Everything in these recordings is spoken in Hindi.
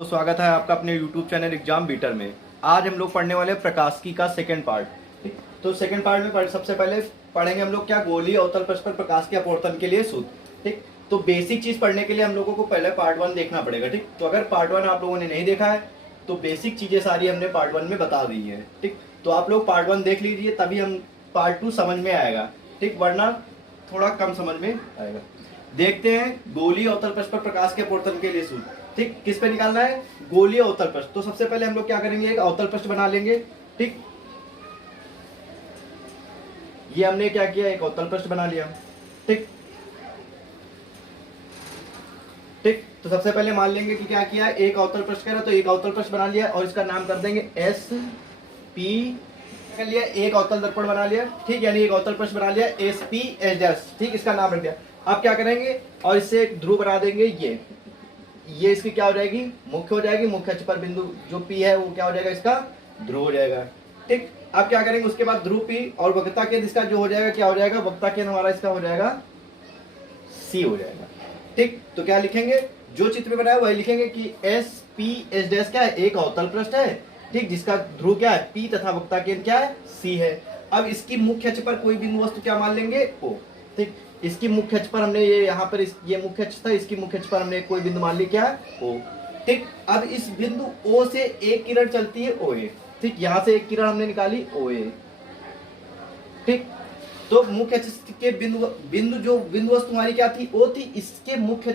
तो स्वागत है आपका अपने YouTube चैनल एग्जाम बीटर में। आज हम लोग पढ़ने वाले हैं प्रकाशिकी का सेकंड पार्ट। ठीक, तो सेकंड पार्ट में सबसे पहले पढ़ेंगे हम लोग क्या गोलीय अवतल पृष्ठ पर प्रकाश के अपवर्तन के लिए सूत्र। ठीक, तो बेसिक चीज पढ़ने के लिए हम लोगों को पहले पार्ट 1 देखना पड़ेगा। ठीक, तो अगर पार्ट 1 आप लोगों ने नहीं देखा है तो बेसिक चीजें सारी हमने पार्ट 1 में बता दी है। ठीक, तो आप लोग पार्ट 1 देख लीजिए, तभी हम पार्ट 2 समझ में आएगा। ठीक, वरना थोड़ा कम समझ में आएगा। देखते हैं गोलीय अवतल पृष्ठ पर प्रकाश के अपवर्तन के लिए सूत्र। ठीक, किस पे निकालना है? गोलीय अवतल पृष्ठ। तो सबसे पहले हम लोग क्या करेंगे, एक अवतल पृष्ठ बना लेंगे। ठीक, ये हमने क्या किया, एक अवतल पृष्ठ बना लिया। ठीक ठीक, तो सबसे पहले मान लेंगे कि क्या किया, एक अवतल पृष्ठ करा, तो एक अवतल पृष्ठ बना लिया और इसका नाम कर देंगे एस पी कर लिया। एक अवतल दर्पण बना लिया। ठीक, यानी एक अवतल पृष्ठ बना लिया एस पी एच डैश। ठीक, इसका नाम रख दिया। अब क्या करेंगे, और इससे एक ध्रुव बना देंगे। ये इसकी क्या हो जाएगी, मुख्य हो जाएगी। मुख्य अक्ष पर बिंदु जो पी है वो क्या हो जाएगा, इसका ध्रुव हो जाएगा। ठीक, अब क्या करेंगे, उसके बाद ध्रुव पी और वक्रता केंद्र इसका जो हो जाएगा, क्या हो जाएगा, वक्रता केंद्र हमारा इसका हो जाएगा सी हो जाएगा। ठीक, तो क्या लिखेंगे, जो चित्र में बनाया वही लिखेंगे कि एस पी एच डैश क्या है, एक अवतल पृष्ठ है। ठीक, जिसका ध्रुव क्या है, पी, तथा वक्रता केंद्र क्या है, सी है। अब इसकी मुख्य अक्ष पर कोई बिंदु वस्तु क्या मान लेंगे, ओ। ठीक, इसकी मुख्य अक्ष पर हमने ये यहाँ पर ये मुख्य अक्ष था, इसकी मुख्य अक्ष पर हमने कोई बिंदु मान ली, क्या है, ओ। ठीक, अब इस बिंदु ओ से एक किरण चलती है ओ ए। ठीक, यहाँ से एक किरण हमने निकाली ओ ए। ठीक, तो मुख्य अक्ष के बिंदु वस्तु हमारी क्या थी, ओ थी। इसके मुख्य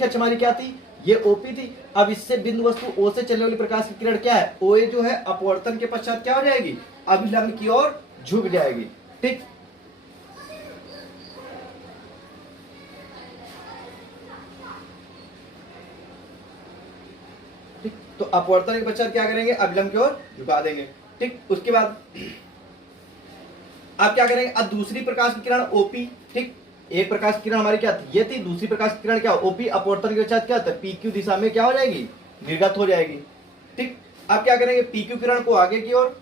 अक्ष हमारी क्या थी, ये ओपी थी। अब इससे बिंदु वस्तु ओ से चलने वाली प्रकाश की किरण क्या है, ओ ए जो है, अपवर्तन के पश्चात क्या हो जाएगी, अभिलंब की ओर झुक जाएगी। ठीक, तो अपवर्तन के पश्चात क्या करेंगे, अभिलंब की ओर झुका देंगे। ठीक, उसके बाद अब क्या करेंगे, अब दूसरी प्रकाश की किरण ओपी। ठीक, एक प्रकाश की किरण हमारी क्या थी, ये थी। दूसरी प्रकाश की किरण क्या, ओपी, अपवर्तन के पश्चात क्या होता है, पीक्यू दिशा में क्या हो जाएगी, निर्गत हो जाएगी। ठीक, अब क्या करेंगे, पीक्यू किरण को आगे की ओर,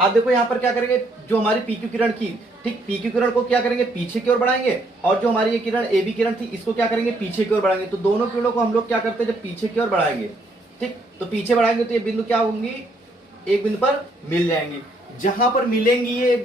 आप देखो यहां पर क्या करेंगे, जो हमारी पीक्यू किरण की, ठीक, पीक्यू किरण को क्या करेंगे, पीछे की ओर बढ़ाएंगे। और जो हमारी ये किरण ए बी किरण थी, इसको क्या करेंगे, पीछे की ओर बढ़ाएंगे। तो दोनों किरणों को हम लोग क्या करते हैं, जब पीछे की ओर बढ़ाएंगे, ठीक, तो पीछे बढ़ाएंगे तो ये बिंदु क्या होंगी, एक बिंदु पर मिल जाएंगी। जहां पर मिलेंगी ये,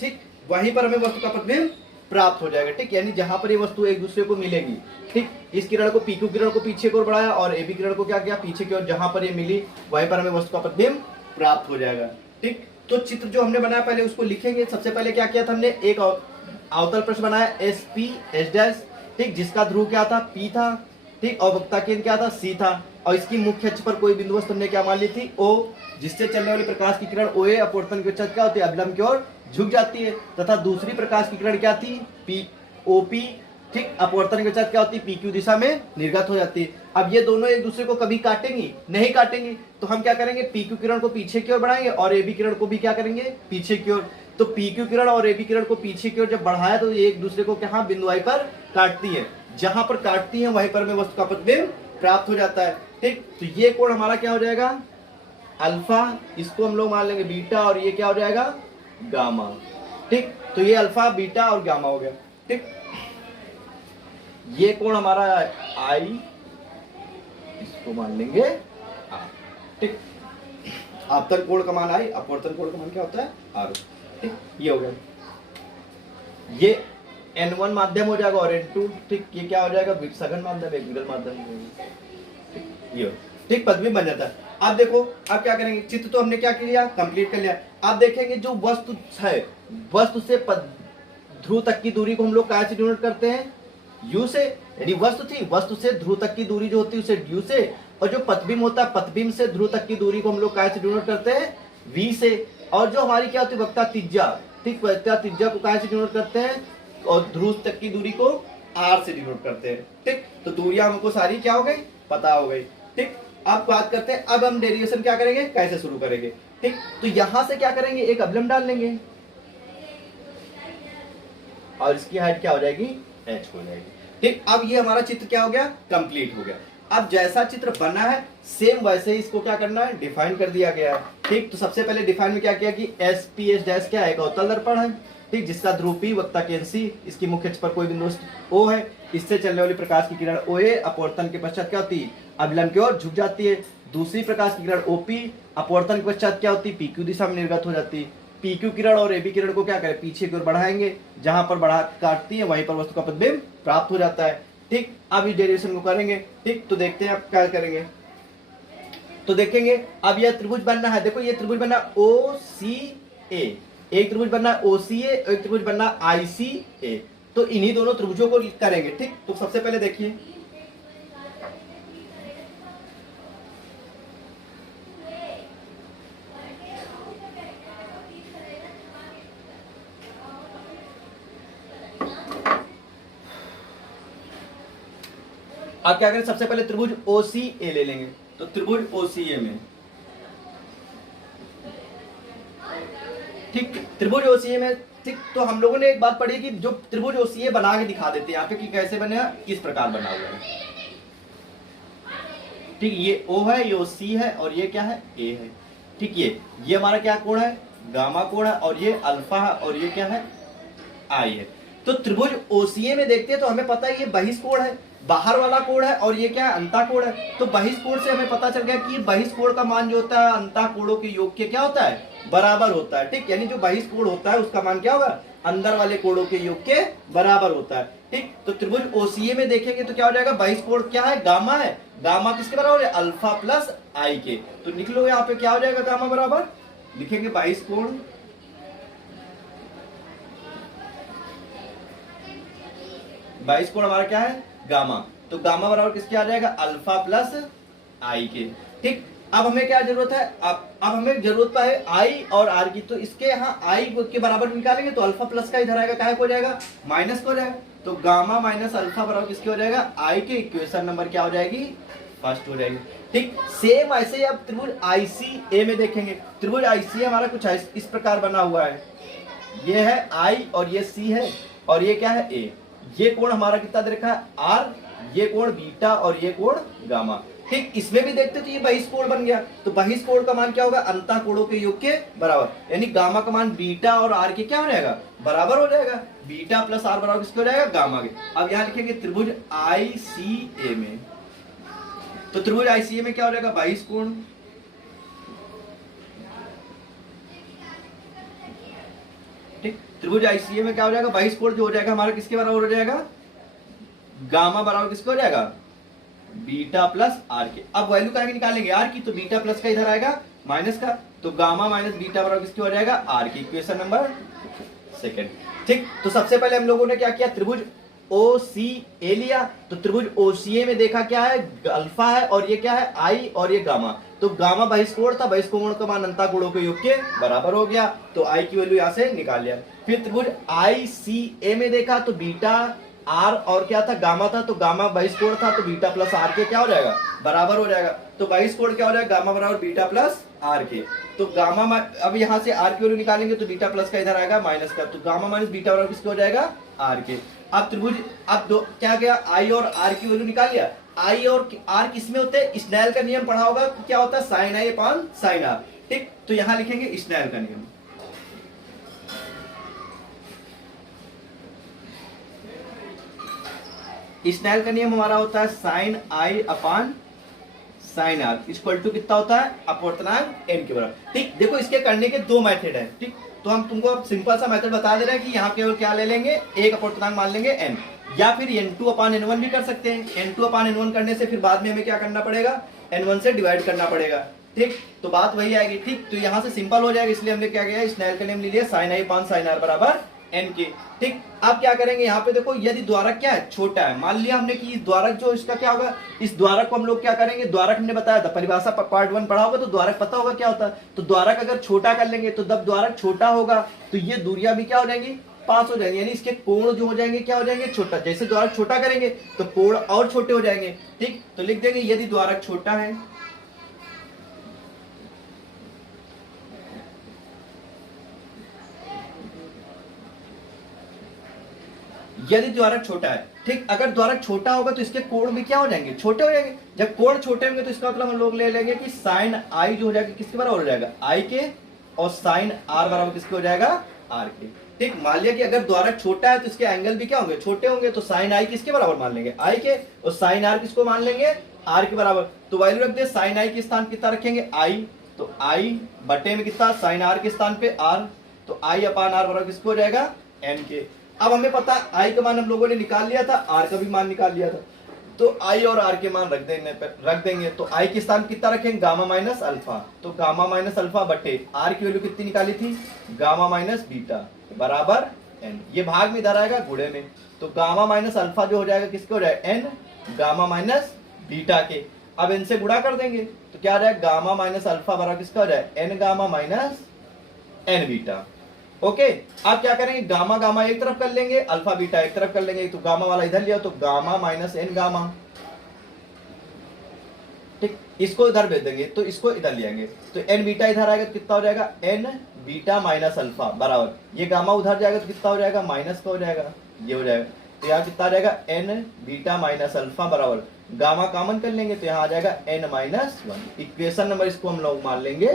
ठीक, वहीं पर हमें वस्तु का प्रतिबिंब प्राप्त हो जाएगा। ठीक, यानी जहां पर ये वस्तु एक दूसरे को मिलेंगी। ठीक, इस किरण को, पीक्यू किरण को पीछे की ओर बढ़ाया और ए बी किरण को क्या किया, पीछे की ओर। जहां पर ये मिली वहीं पर हमें वस्तु का प्रतिबिंब प्राप्त हो जाएगा। ठीक, तो चित्र जो हमने बनाया पहले उसको लिखेंगे। सबसे पहले क्या किया था हमने, एक अवतल पृष्ठ बनाया एस पी एच डैश। ठीक, जिसका ध्रुव क्या था, पी था। ठीक, और वक्रता केंद्र क्या था, सी था। और इसकी मुख्य अक्ष पर कोई बिंदु वस्तु हमने क्या मान ली थी, ओ, जिससे चलने वाली प्रकाश की किरण ओ ए अपवर्तन के पश्चात क्या होती है, अभिलंब की ओर झुक जाती है। तथा दूसरी प्रकाश की किरण क्या थी, पी ओ पी। ठीक, अपवर्तन के पश्चात क्या होती है, पीक्यू दिशा में निर्गत हो जाती है। अब ये दोनों एक दूसरे को कभी काटेंगी नहीं, काटेंगी। तो हम क्या करेंगे, पीक्यू किरण को पीछे की ओर बढ़ाएंगे और ए बी किरण को भी क्या करेंगे, पीछे की ओर। तो पीक्यू किरण और ए बी किरण को पीछे की ओर जब बढ़ाया तो ये एक दूसरे को कहाँ, बिंदु आई पर काटती है। जहां पर काटती है वहीं पर हमें वस्तु का प्रतिबिंब प्राप्त हो जाता है। ठीक, तो ये कोण हमारा क्या हो जाएगा, अल्फा। इसको हम लोग मान लेंगे बीटा, और ये क्या हो जाएगा, गामा। ठीक, तो ये अल्फा, बीटा और गामा हो गया। ठीक, ये कोण हमारा आई, इसको मान लेंगे आर। ठीक, आपतन कोण का मान आई, अपवर्तन कोण का मान क्या होता है, आर। ठीक, ये हो गया। ये N1 माध्यम हो जाएगा और N2, ठीक, ये क्या हो जाएगा, सघन माध्यम, एक विरल माध्यम। ठीक, ये ठीक, प्रतिबिंब बन जाता है। अब देखो, अब क्या करेंगे, चित्र तो हमने क्या किया, कंप्लीट कर लिया। आप देखेंगे जो वस्तु है, वस्तु से ध्रुव तक की दूरी को हम लोग कहाँ से डिनोट करते हैं, यू से। यानी वस्तु थी, वस्तु से ध्रुव तक की दूरी जो होती है उसे ड्यू से। और जो प्रतिबिंब होता है, प्रतिबिंब से ध्रुव तक की दूरी को हम लोग कहाँ से डिनोट करते हैं, वी से। और जो हमारी क्या होती है, वक्रता त्रिज्या, ठीक, वक्रता त्रिज्या को कहाँ से डिनोट करते हैं, और ध्रुव तक की दूरी को आर से डिनोट करते हैं। ठीक, तो दूरियां हमको सारी क्या हो गई, पता हो गई। ठीक, अब बात करते हैं, अब हम डेरिवेशन क्या करेंगे, कैसे शुरू करेंगे। ठीक, तो यहां से क्या करेंगे, एक अवलंब डाल लेंगे और इसकी हाइट क्या हो जाएगी, h हो जाएगी। ठीक, अब ये हमारा चित्र क्या हो गया, कंप्लीट हो गया। अब जैसा चित्र बना है सेम वैसे ही इसको क्या करना है, डिफाइन कर दिया गया है। ठीक, तो सबसे पहले डिफाइन में क्या किया कि एस पी एच डैश क्या है, एक अवतल दर्पण है। ठीक, जिसका ध्रुव P वक्ता केंद्र C, इसकी मुख्य अक्ष पर कोई बिंदु O है। इससे चलने वाली प्रकाश की किरण OA अपवर्तन के पश्चात क्या होती है, अभिलंब की ओर झुक जाती है। दूसरी प्रकाश की किरण OP अपवर्तन के पश्चात क्या होती है, PQ दिशा में निर्गत हो जाती है। PQ किरण और AB किरण को क्या करें, पीछे की ओर बढ़ाएंगे, जहां पर बढ़ा काटती है वहीं पर वस्तु का प्रतिबिंब प्राप्त हो जाता है। ठीक, अब इस डेरिवेशन को करेंगे। ठीक, तो देखते हैं आप क्या करेंगे। तो देखेंगे अब यह त्रिभुज बनना है, देखो ये त्रिभुज बनना OCA, एक त्रिभुज बनना OCA, एक त्रिभुज बनना ICA। तो इन्हीं दोनों त्रिभुजों को करेंगे। ठीक, तो सबसे पहले देखिए आप क्या करें, सबसे पहले त्रिभुज OCA ले लेंगे। तो त्रिभुज OCA में, ठीक, त्रिभुज OCA में, ठीक, तो हम लोगों ने एक बात पढ़ी कि जो त्रिभुज OCA बना के दिखा देते हैं यहाँ पे कि कैसे बनेगा, किस प्रकार बना हुआ है। ठीक, ये O है, ये OC है और ये क्या है, A है। ठीक, ये हमारा क्या कोण है, गामा कोण है, और ये अल्फा है और ये क्या है, I है। तो त्रिभुज OCA में देखते हैं तो हमें पता है ये बहिष कोण है, बाहर वाला कोण है, और ये क्या है, अंतः कोण है। तो बहिष कोण से हमें पता चल गया कि बहिष कोण का मान जो होता है अंतः कोणों के योग के क्या होता है, बराबर होता है। ठीक, यानी जो बहिष कोण होता है उसका मान क्या होगा, अंदर वाले कोणों के योग के बराबर होता है। ठीक, तो त्रिभुज OCA में देखेंगे तो क्या हो जाएगा, बहिष कोण क्या है, गामा है। गामा किसके बराबर है, अल्फा प्लस आई के। तो लिख लो यहाँ पे क्या हो जाएगा, गामा बराबर लिखेंगे बहिष कोण, बहिष कोण हमारा क्या है, गामा। तो गामा बराबर किसके आ जाएगा, अल्फा प्लस आई के। ठीक, अब हमें क्या जरूरत है, अब हमें जरूरत है आई और आर की। तो इसके यहाँ आई के बराबर निकालेंगे तो अल्फा प्लस का इधर आएगा, क्या हो जाएगा, माइनस का हो जाएगा। तो गामा माइनस अल्फा बराबर किसके हो जाएगा, आई के। इक्वेशन नंबर क्या हो जाएगी, फर्स्ट हो जाएगी। ठीक, सेम ऐसे ही अब त्रिभुज ICA में देखेंगे। त्रिभुज ICA हमारा कुछ इस प्रकार बना हुआ है, ये है I और ये C है और ये क्या है, A। ये कोण हमारा कितना दे रखा है, R, ये कोण बीटा और ये कोण गामा। ठीक, इसमें भी देखते तो ये बहिष कोण बन गया। तो बहिष कोण का मान क्या होगा, अंतः कोणों के योग के बराबर, यानी गामा का मान बीटा और आर के क्या हो जाएगा, बराबर हो जाएगा। बीटा प्लस आर बराबर किसके हो जाएगा, गामा के। अब यहाँ लिखेंगे त्रिभुज ICA में। तो त्रिभुज ICA में क्या हो जाएगा, बहिष कोण, ठीक, त्रिभुज ICA में क्या हो जाएगा, बहिष कोण जो हो जाएगा हमारा किसके बराबर हो जाएगा, गामा बराबर किसके हो जाएगा, बीटा प्लस आर के। अब वैल्यू कहाँ की निकालेंगे, आर की। तो बीटा प्लस का इधर आएगा माइनस का, तो गामा माइनस बीटा बराबर किसके हो जाएगा, आर की। Equation number second. ठीक, तो सबसे पहले हम लोगों ने क्या किया, त्रिभुज OCA लिया। तो त्रिभुज OCA में देखा क्या है, अल्फा है और ये क्या है, आई और ये गामा। तो गामा बहिष कोण था, बहिष कोण का मान अंतः कोणों के योग के बराबर हो गया। तो आई की वैल्यू यहाँ से निकाल लिया। फिर त्रिभुज ICA में देखा तो बीटा आर और क्या था, गामा था। तो गामा बहिष कोण था, तो बीटा प्लस आर के क्या हो जाएगा, बराबर हो जाएगा। तो बहिष कोण क्या हो जाएगा, गामा बराबर बीटा प्लस आर के। तो गामा, अब यहाँ से आर की वैल्यू निकालेंगे तो बीटा प्लस का इधर आएगा माइनस का, तो गामा माइनस बीटा बराबर किसके हो जाएगा, आर के। अब त्रिभुज, अब दो क्या गया, आई और आर की वैल्यू निकाल लिया। आई और आर किसमें होते हैं, स्नेल का नियम पढ़ा होगा, क्या होता है, sine I upon sine R. ठीक, तो यहाँ लिखेंगे स्नेल का नियम। स्नेल का नियम हमारा होता है sine I upon sine R equal to कितना होता है, अपवर्तनांक n के बराबर। ठीक, देखो इसके करने के दो मेथड है। ठीक, तो हम तुमको अब सिंपल सा मेथड बता दे रहे हैं कि यहाँ केवल क्या ले लेंगे, एक अपवर्तनांक मान लेंगे n, या फिर n2 अपान n1 भी कर सकते हैं। n2 अपान n1 करने से फिर बाद में हमें क्या करना पड़ेगा, n1 से डिवाइड करना पड़ेगा। ठीक, तो बात वही आएगी। ठीक, तो यहाँ से सिंपल हो जाएगा, इसलिए हमने क्या किया, स्नेल का नियम ले लिया, sine I upon sine R बराबर n के। ठीक, अब क्या करेंगे, यहाँ पे देखो यदि द्वारक क्या है, छोटा है, मान लिया हमने कि द्वारक जो इसका क्या होगा, इस द्वारक को हम लोग क्या करेंगे, द्वारक हमने बताया था परिभाषा पार्ट 1 पढ़ा होगा, तो द्वारक पता होगा क्या होता है। तो द्वारक अगर छोटा कर लेंगे तो जब द्वारक छोटा होगा तो ये दूरियां भी क्या हो जाएंगी, पास हो जाएंगे, यानी इसके कोण जो हो जाएंगे क्या हो जाएंगे, छोटा। जैसे द्वारक छोटा करेंगे तो कोण और छोटे हो जाएंगे। ठीक, तो लिख देंगे यदि द्वारक छोटा है, यदि द्वारक छोटा है ठीक, अगर द्वारक छोटा होगा तो इसके कोण भी क्या हो जाएंगे, छोटे हो जाएंगे। जब कोण छोटे होंगे तो इसका मतलब हम लोग ले लेंगे कि साइन आई जो हो जाएगा किसके बराबर हो जाएगा, आई के, और साइन आर बराबर किसके हो जाएगा, आर के। ठीक, मान लिया कि अगर द्वारक छोटा है तो इसके एंगल भी क्या होंगे, छोटे होंगे, तो साइन आई किसके बराबर मान लेंगे, आई के, और साइन आर किसको मान लेंगे, आर के बराबर। तो वैल्यू रख दे, साइन आई के स्थान कितना रखेंगे, आई, तो आई बटे में कितना, साइन आर के स्थान पे आर, तो आई अपान आर बराबर किसको हो जाएगा, एन के। अब हमें पता है आई का मान हम लोगों ने निकाल लिया था, आर का भी मान निकाल लिया था, तो आई और आर के मान रख देंगे। तो आई के स्थान कितना रखेंगे, गामा माइनस अल्फा, तो गामा माइनस अल्फा बटे आर की वैल्यू कितनी निकाली थी, गामा माइनस बीटा बराबर एन। ये भाग में इधर आएगा गुणे में, तो गामा माइनस अल्फा जो हो जाएगा किसके हो जाएगा, एन गामा माइनस बीटा के। अब इनसे गुणा कर देंगे तो क्या आ जाएगा, गामा माइनस अल्फा बराबर किसका हो जाएगा, N gamma minus N beta. Okay, आप क्या करेंगे, गामा गामा एक तरफ कर लेंगे, अल्फा बीटा एक तरफ कर लेंगे, तो गामा वाला इधर लिया तो गामा माइनस एन गामा। ठीक, इसको इधर भेज देंगे तो इसको इधर लिएंगे, तो एन बीटा इधर आएगा तो कितना हो जाएगा, एन बीटा माइनस अल्फा बराबर, ये गामा उधर जाएगा तो कितना हो जाएगा, माइनस का हो जाएगा, ये हो जाएगा। तो यहाँ कितना आ जाएगा, एन बीटा माइनस अल्फा बराबर, गामा कॉमन कर लेंगे तो यहाँ आ जाएगा N minus one. Equation number इसको हम लोग मान लेंगे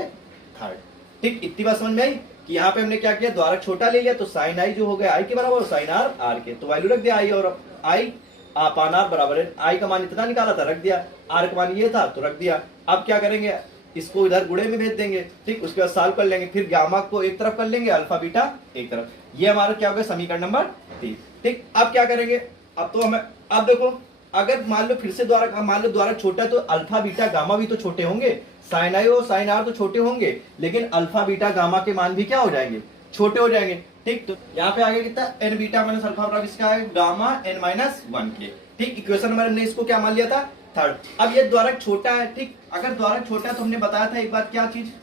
थर्ड। ठीक, इतनी बात समझ में आई कि यहाँ पे हमने क्या किया, द्वारक छोटा ले लिया तो साइन आई जो हो गया आई के बराबर, और साइन आर आर के, तो वैल्यू रख दिया आई और आई अपान आर बराबर है, आई का मान इतना निकाला था रख दिया, आर का मान ये था तो रख दिया। अब क्या करेंगे, इसको इधर गुणे में भेज देंगे। ठीक, उसके बाद सॉल्व कर लेंगे, फिर गामा को एक तरफ कर लेंगे, अल्फा बीटा एक तरफ। ये हमारा क्या हो गया, समीकरण नंबर 3। ठीक, अब क्या करेंगे, अब तो हमें, अब देखो अगर मान लो फिर से द्वारक, मान लो द्वारक छोटा है तो अल्फा बीटा गामा भी तो छोटे होंगे, साइन आई और साइन आर तो छोटे होंगे, लेकिन अल्फा बीटा गामा के मान भी क्या हो जाएंगे, छोटे हो जाएंगे। ठीक, तो यहाँ पे आगे कितना, एन बीटा माइनस अल्फा बराबर किसका है, गामा एन माइनस वन के। ठीक, इक्वेशन नंबर हमने इसको क्या मान लिया था, थर्ड। अब ये द्वारक छोटा है, ठीक, अगर द्वारक छोटा है तो हमने बताया था एक बार क्या चीज,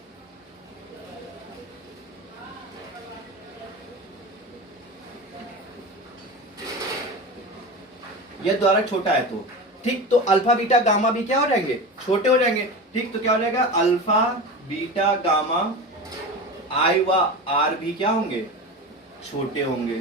ये द्वारक छोटा है तो ठीक, तो अल्फा बीटा गामा भी क्या हो जाएंगे, छोटे हो जाएंगे। ठीक, तो क्या हो जाएगा, अल्फा बीटा गामा आई व आर भी क्या होंगे, छोटे होंगे।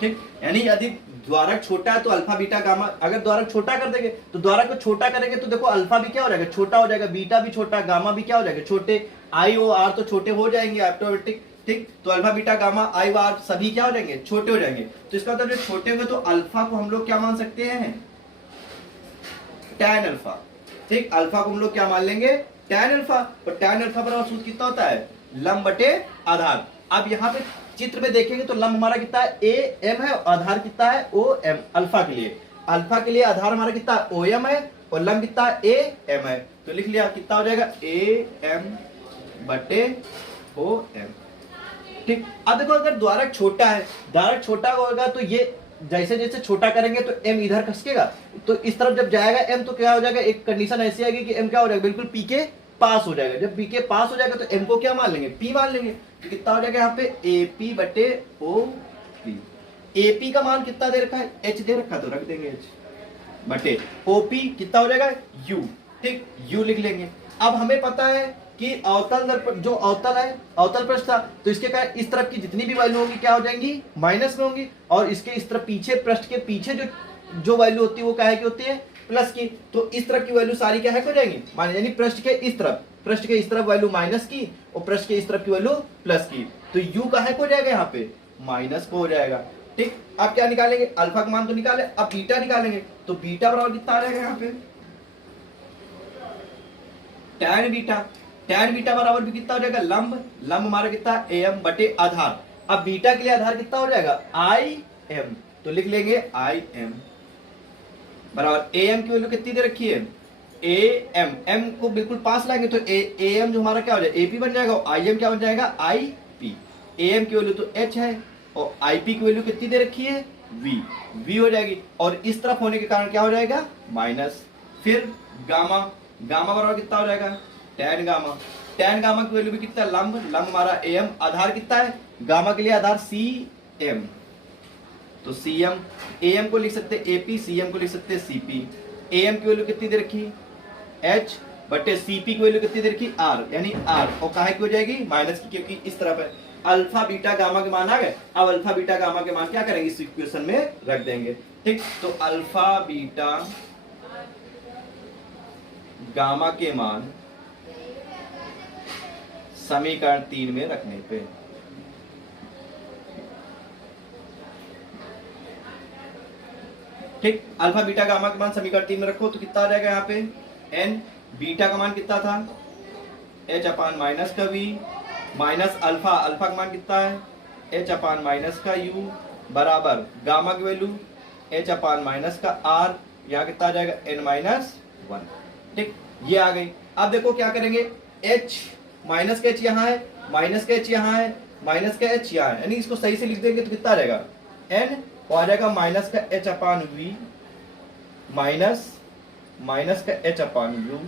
ठीक, यानी यदि द्वारक छोटा है तो अल्फा बीटा गामा, अगर द्वारक छोटा कर देंगे तो द्वारक को छोटा करेंगे तो देखो अल्फा भी क्या हो जाएगा, छोटा हो जाएगा, बीटा भी छोटा, गामा भी क्या हो जाएगा, छोटे, आई और आर तो छोटे हो जाएंगे ऑटोमेटिक। ठीक, तो alpha beta gamma I R सभी क्या हो जाएंगे, छोटे हो जाएंगे। तो इसका मतलब जब छोटे होंगे तो अल्फा को हम लोग क्या मान सकते हैं, टैन अल्फा। ठीक, अल्फा को हम लोग क्या मान लेंगे, टैन अल्फा। और टैन अल्फा बराबर सूत्र कितना होता है, लंब बटे आधार। अब यहाँ पे चित्र में देखेंगे तो लंब हमारा कितना है, ए एम है, और आधार कितना है, ओ एम। अल्फा के लिए, अल्फा के लिए आधार हमारा कितना है, ओ एम है, और लंब कितना है, ए एम है। तो लिख लिया कितना हो जाएगा, ए एम बटे ओ एम। ठीक, अब देखो अगर द्वारक छोटा है, द्वारक छोटा होगा तो ये जैसे जैसे छोटा करेंगे तो m इधर खसकेगा, तो इस तरफ जब जाएगा m तो क्या हो जाएगा, एक कंडीशन ऐसी आएगी कि m क्या हो जाएगा, बिल्कुल p के पास हो जाएगा। जब p के पास हो जाएगा तो m को क्या मान लेंगे, p मान लेंगे। तो कितना हो जाएगा यहाँ पे AP बटे OP। AP का मान कितना दे रखा है, h दे रखा, तो रख देंगे h बटे OP कितना हो जाएगा, u। ठीक, u लिख लेंगे। अब हमें पता है कि अवतल दर्पण, जो अवतल है, अवतल पृष्ठ था, तो इसके कारण इस तरफ की जितनी भी वैल्यू होंगी क्या हो जाएंगी, माइनस में होंगी, और इसके इस तरफ पीछे, पृष्ठ के पीछे जो वैल्यू होती है वो क्या है, की होती है प्लस की। तो इस तरफ की वैल्यू सारी क्या है, हो जाएंगी माइनस, यानी पृष्ठ के इस तरफ, पृष्ठ के इस तरफ वैल्यू माइनस की और पृष्ठ के इस तरफ की वैल्यू प्लस की। तो यू का है हो जाएगा, यहाँ पे माइनस को हो जाएगा। ठीक, आप क्या निकालेंगे, अल्फा का मान तो निकाले, अब बीटा निकालेंगे, तो बीटा बराबर कितना आ जाएगा यहाँ पे, टैन बीटा। टैन बीटा बराबर भी कितना हो जाएगा, लंब, लंब हमारा कितना है, एम बटे आधार। अब बीटा के लिए आधार कितना हो जाएगा, आई एम, तो लिख लेंगे आई एम बराबर ए एम की वैल्यू कितनी दे रखी है, ए एम, एम को बिल्कुल पास लाएंगे तो ए एम जो हमारा क्या हो जाएगा, एपी बन जाएगा, और आई एम क्या बन जाएगा, आई पी। ए एम की वैल्यू तो एच है, और आई पी की वैल्यू कितनी दे रखी है, वी, वी हो जाएगी, और इस तरफ होने के कारण क्या हो जाएगा, माइनस। फिर गामा, गामा बराबर कितना हो जाएगा, टैन गामा। टैन गामा की वैल्यू भी कितना, लंब, लंब हमारा एम, आधार कितना है, गामा के लिए आधार सी एम, तो सी एम, ए एम को लिख सकते हैं एपी, सी एम को लिख सकते हैं सीपी। ए एम की वैल्यू कितनी दे रखी, एच बटे सीपी की वैल्यू कितनी देर की आर, यानी आर, और काहे की हो जाएगी माइनस की, क्योंकि इस तरफ है। अल्फा बीटा गामा के मान आ गए। अब अल्फा बीटा गामा के मान क्या करेंगे, इस इक्वेशन में रख देंगे। ठीक, तो अल्फा बीटा गामा के मान समीकरण 3 में रखने पे, ठीक, अल्फा बीटा गामा के मान समीकरण 3 में रखो तो कितना आ जाएगा यहाँ पे, एन बीटा का मान कितना था, एच अपान माइनस का वी, माइनस अल्फा, अल्फा का मान कितना है, एच अपान माइनस का यू, बराबर गामा की वैल्यू एच अपान माइनस का आर, यहाँ कितना आ जाएगा एन माइनस 1। ठीक, ये आ गई। अब देखो क्या करेंगे, एच माइनस का एच यहाँ है, माइनस का एच यहाँ है, माइनस का एच यहाँ है, यानी इसको सही से लिख देंगे तो कितना आ जाएगा, एन आ जाएगा माइनस का H upon V minus minus का एच अपान यू,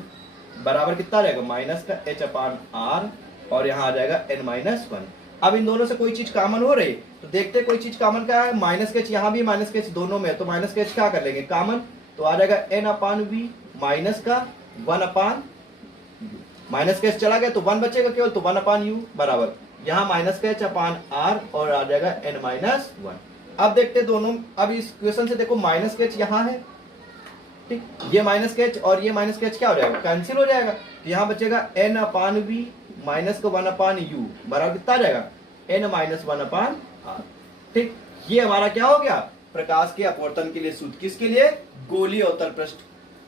बराबर कितना आ जाएगा माइनस का एच अपान आर, और यहाँ आ जाएगा एन माइनस 1। अब इन दोनों से कोई चीज कॉमन हो रही तो देखते हैं कोई चीज कॉमन क्या है, माइनस का एच यहाँ भी, माइनस का एच दोनों में, तो माइनस का एच क्या कर लेंगे कॉमन, तो आ जाएगा एन अपान वी माइनस का 1 अपान, माइनस का एच चला गया तो 1 बचेगा केवल, तो 1 अपान यू, बराबर यहाँ माइनस का एच अपान आर, और आ जाएगा एन माइनस 1। अब देखते दोनों, अब इस क्वेश्चन से देखो माइनस का एच यहाँ है, ठीक, ये माइनस का एच और ये माइनस का एच क्या हो जाएगा, कैंसिल हो जाएगा, तो यहाँ बचेगा एन अपान वी माइनस का 1 अपान यू, बराबर कितना आ जाएगा एन माइनस 1 अपान आर। ठीक, ये हमारा क्या हो गया, प्रकाश के अपवर्तन के लिए सूत्र, किसके लिए, गोलीय अवतल पृष्ठ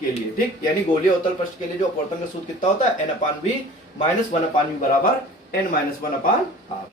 के लिए। ठीक, यानी गोलीय अवतल पृष्ठ के लिए जो अपवर्तन का सूत्र कितना होता है, N upon V minus 1 upon U बराबर एन माइनस 1 अपान आर।